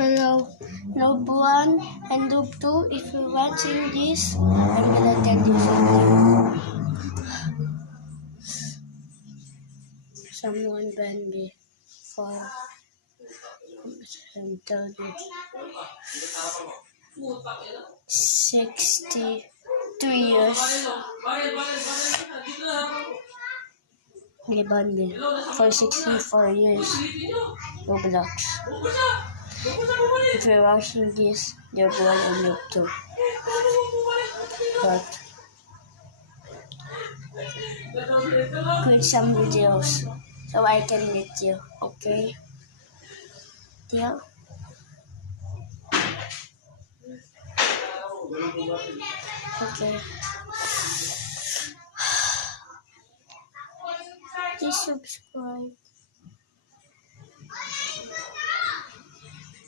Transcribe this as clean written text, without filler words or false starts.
Hello, Noob 1 and Noob 2. If you're watching this, I'm gonna tell you something. Someone banned me for I'm telling you 63 years. They banned me for 64 years. Roblox. If you're watching this, you're born on Noob 2. But create some videos so I can meet you, okay? Deal? Okay. Please subscribe.